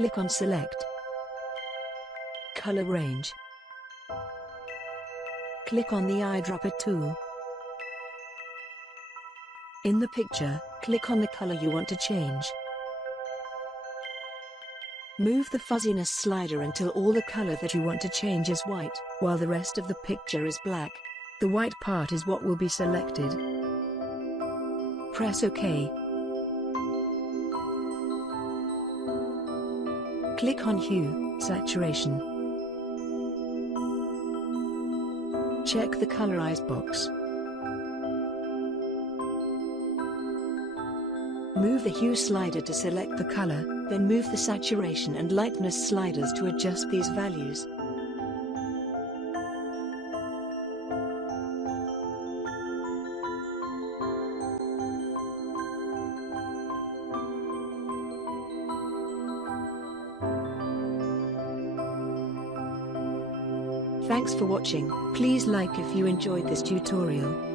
Click on Select. Color Range. Click on the eyedropper tool. In the picture, click on the color you want to change. Move the fuzziness slider until all the color that you want to change is white, while the rest of the picture is black. The white part is what will be selected. Press OK. Click on Hue, Saturation. Check the Colorize box. Move the Hue slider to select the color, then move the Saturation and Lightness sliders to adjust these values. Thanks for watching. Please like if you enjoyed this tutorial.